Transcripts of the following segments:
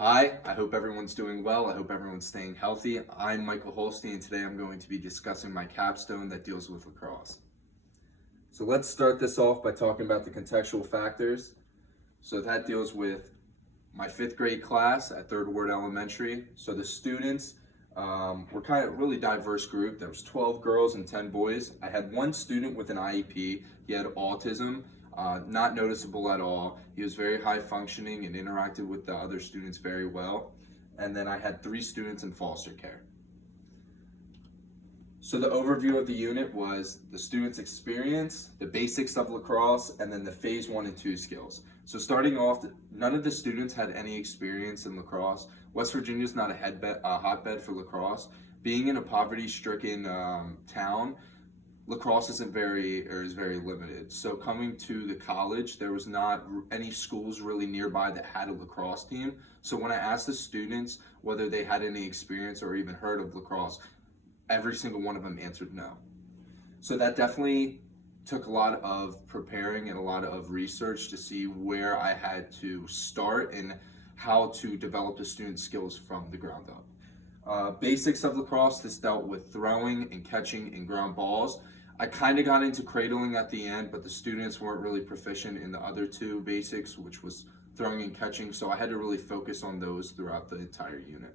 Hi, I hope everyone's doing well. I hope everyone's staying healthy. I'm Michael Holstein, and today I'm going to be discussing my capstone that deals with lacrosse. So let's start this off by talking about the contextual factors. So that deals with my fifth grade class at Third Ward Elementary. So the students were kind of really diverse group. There was 12 girls and 10 boys. I had one student with an IEP. He had autism. Not noticeable at all. He was very high functioning and interacted with the other students very well. And then I had 3 students in foster care. So the overview of the unit was the students' experience, the basics of lacrosse, and then the phase 1 and 2 skills. So starting off, none of the students had any experience in lacrosse. West Virginia is not a hotbed for lacrosse. Being in a poverty-stricken town, lacrosse is very limited. So coming to the college, there was not any schools really nearby that had a lacrosse team. So when I asked the students whether they had any experience or even heard of lacrosse, every single one of them answered no. So that definitely took a lot of preparing and a lot of research to see where I had to start and how to develop the student skills from the ground up. Basics of lacrosse, this dealt with throwing and catching and ground balls. I kind of got into cradling at the end, but the students weren't really proficient in the other 2 basics, which was throwing and catching, so I had to really focus on those throughout the entire unit.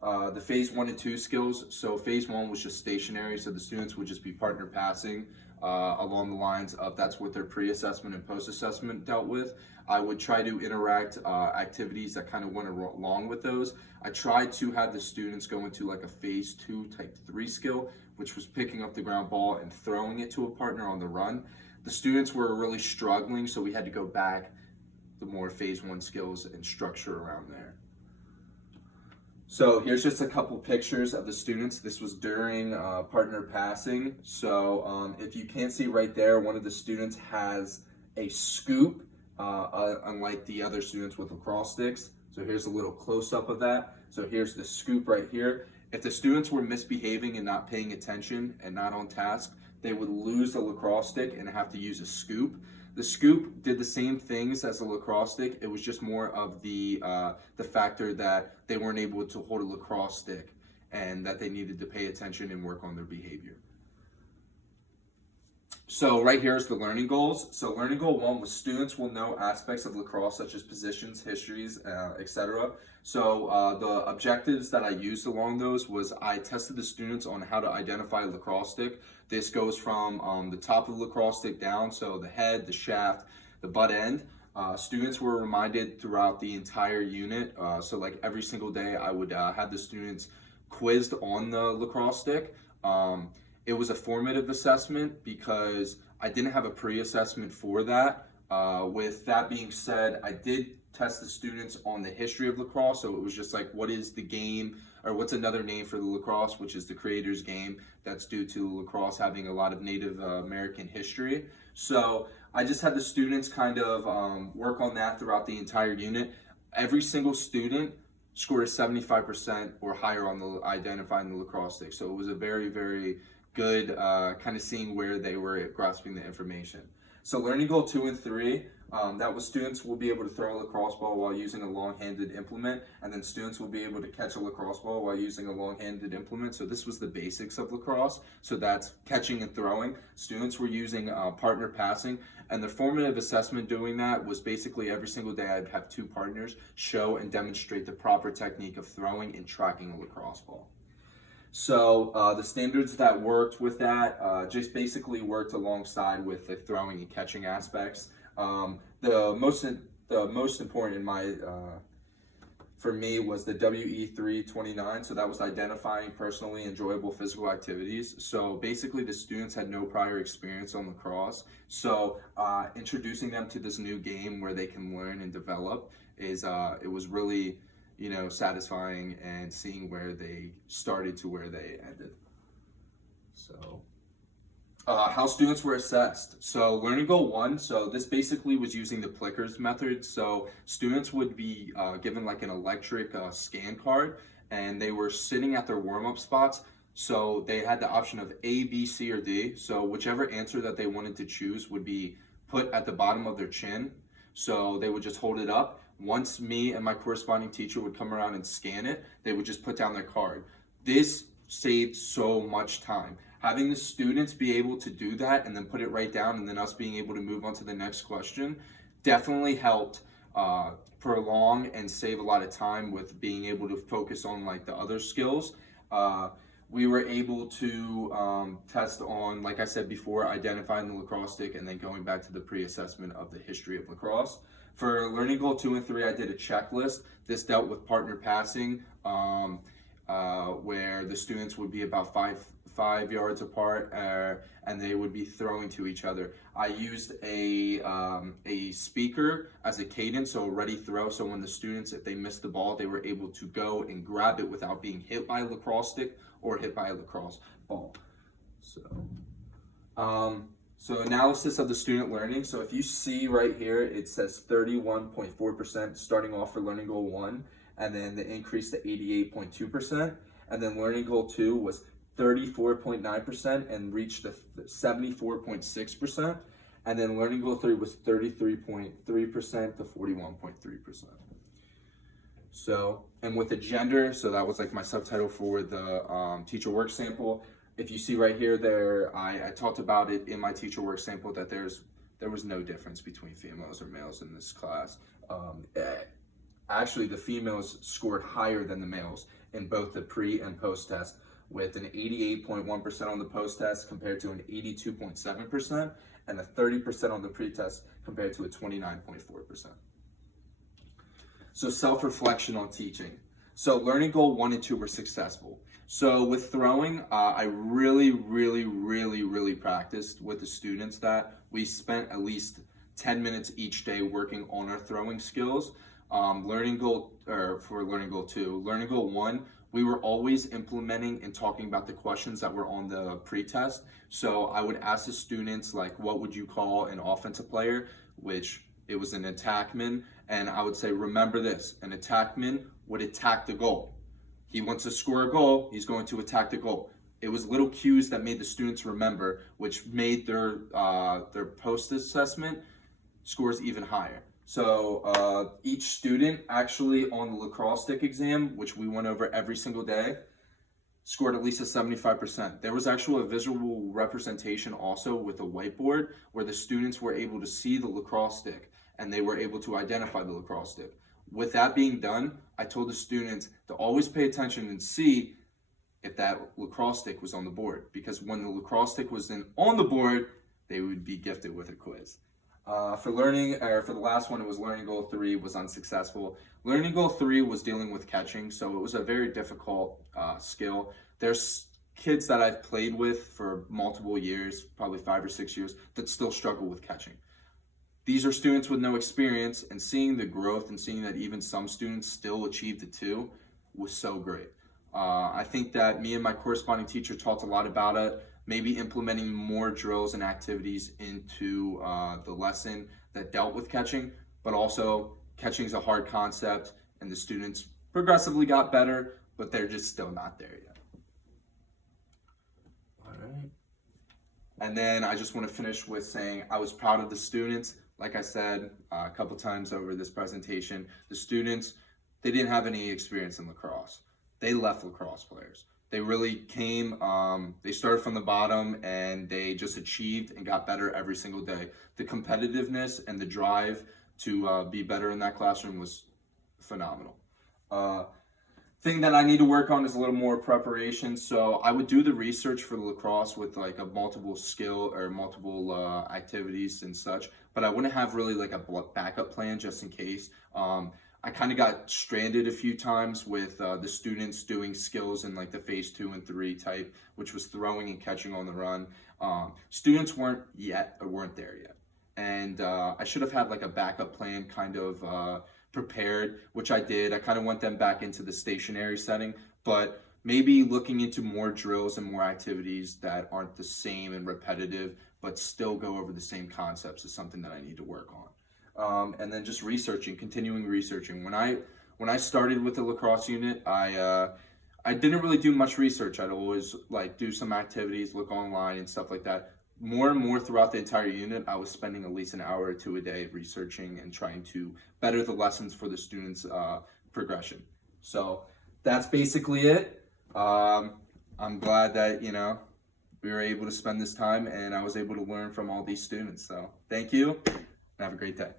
The phase 1 and 2 skills, so phase 1 was just stationary, so the students would just be partner passing along the lines of that's what their pre-assessment and post-assessment dealt with. I would try to interact activities that kind of went along with those. I tried to have the students go into like a phase 2 type 3 skill, which was picking up the ground ball and throwing it to a partner on the run. The students were really struggling, so we had to go back the more phase 1 skills and structure around there. So here's just a couple pictures of the students. This was during partner passing. So if you can't see right there, one of the students has a scoop, unlike the other students with lacrosse sticks. So here's a little close-up of that. So here's the scoop right here. If the students were misbehaving and not paying attention and not on task, they would lose the lacrosse stick and have to use a scoop. The scoop did the same things as the lacrosse stick. It was just more of the factor that they weren't able to hold a lacrosse stick and that they needed to pay attention and work on their behavior. So right here is the learning goals. So learning goal 1 was students will know aspects of lacrosse such as positions, histories, etc. So the objectives that I used along those was I tested the students on how to identify a lacrosse stick. This goes from the top of the lacrosse stick down, so the head, the shaft, the butt end. Students were reminded throughout the entire unit. So like every single day I would have the students quizzed on the lacrosse stick. It was a formative assessment because I didn't have a pre-assessment for that. With that being said, I did test the students on the history of lacrosse. So it was just like, what is the game, or what's another name for the lacrosse, which is the creator's game. That's due to lacrosse having a lot of Native American history. So I just had the students kind of work on that throughout the entire unit. Every single student scored a 75% or higher on the identifying the lacrosse stick. So it was a very, very good kind of seeing where they were grasping the information. So learning goal 2 and 3, that was students will be able to throw a lacrosse ball while using a long-handed implement, and then students will be able to catch a lacrosse ball while using a long-handed implement. So this was the basics of lacrosse. So that's catching and throwing. Students were using partner passing, and the formative assessment doing that was basically every single day I'd have 2 partners show and demonstrate the proper technique of throwing and tracking a lacrosse ball. So the standards that worked with that just basically worked alongside with the throwing and catching aspects. The most important in my for me was the WE329. So that was identifying personally enjoyable physical activities. So basically the students had no prior experience on lacrosse. So introducing them to this new game where they can learn and develop is it was really satisfying, and seeing where they started to where they ended. So how students were assessed. So learning goal 1, so this basically was using the Plickers method. So students would be given like an electric scan card, and they were sitting at their warm-up spots. So they had the option of A, B, C, or D. So whichever answer that they wanted to choose would be put at the bottom of their chin. So they would just hold it up. once me and my corresponding teacher would come around and scan it, they would just put down their card. This saved so much time. Having the students be able to do that and then put it right down, and then us being able to move on to the next question, definitely helped prolong and save a lot of time with being able to focus on like the other skills. We were able to test on, like I said before, identifying the lacrosse stick and then going back to the pre-assessment of the history of lacrosse. For learning goal 2 and 3, I did a checklist. This dealt with partner passing, where the students would be about five yards apart, and they would be throwing to each other. I used a speaker as a cadence, so a ready throw, so when the students, if they missed the ball, they were able to go and grab it without being hit by a lacrosse stick or hit by a lacrosse ball. So analysis of the student learning. So if you see right here, it says 31.4% starting off for learning goal 1, and then the increase to 88.2%, and then learning goal 2 was 34.9% and reached the 74.6%, and then learning goal 3 was 33.3% to 41.3%. So, and with the gender, so that was like my subtitle for the teacher work sample. If you see right here, I talked about it in my teacher work sample that there was no difference between females or males in this class. Actually, the females scored higher than the males in both the pre and post test, with an 88.1% on the post test compared to an 82.7%, and a 30% on the pre-test compared to a 29.4%. So self-reflection on teaching. So learning goal 1 and 2 were successful. So with throwing, I really practiced with the students that we spent at least 10 minutes each day working on our throwing skills. For learning goal 2, learning goal 1, we were always implementing and talking about the questions that were on the pre-test. So I would ask the students, like, what would you call an offensive player? Which it was an attackman. And I would say, remember this, an attackman would attack the goal. He wants to score a goal, he's going to attack the goal. It was little cues that made the students remember, which made their post-assessment scores even higher. So each student actually on the lacrosse stick exam, which we went over every single day, scored at least a 75%. There was actually a visual representation also with a whiteboard where the students were able to see the lacrosse stick and they were able to identify the lacrosse stick. With that being done, I told the students to always pay attention and see if that lacrosse stick was on the board, because when the lacrosse stick was then on the board, they would be gifted with a quiz. For the last one, it was learning goal 3 was unsuccessful. Learning goal 3 was dealing with catching, so it was a very difficult skill. There's kids that I've played with for multiple years, probably 5 or 6 years, that still struggle with catching. These are students with no experience, and seeing the growth and seeing that even some students still achieved it too was so great. I think that me and my corresponding teacher talked a lot about it, maybe implementing more drills and activities into the lesson that dealt with catching, but also catching is a hard concept and the students progressively got better, but they're just still not there yet. All right. And then I just want to finish with saying I was proud of the students. Like I said a couple times over this presentation, the students, they didn't have any experience in lacrosse. They left lacrosse players. They really came, they started from the bottom and they just achieved and got better every single day. The competitiveness and the drive to be better in that classroom was phenomenal. Thing that I need to work on is a little more preparation. So I would do the research for the lacrosse with like a multiple skill or multiple activities and such, but I wouldn't have really like a backup plan just in case. I kind of got stranded a few times with the students doing skills in like the phase 2 and 3 type, which was throwing and catching on the run. Students weren't there yet. And I should have had like a backup plan kind of prepared, which I did. I kind of went them back into the stationary setting, but maybe looking into more drills and more activities that aren't the same and repetitive, but still go over the same concepts is something that I need to work on. And then just continuing researching. When I started with the lacrosse unit, I didn't really do much research. I'd always like do some activities, look online and stuff like that. more and more throughout the entire unit, I was spending at least an hour or two a day researching and trying to better the lessons for the students' progression. So that's basically it. I'm glad that, we were able to spend this time and I was able to learn from all these students. So thank you and have a great day.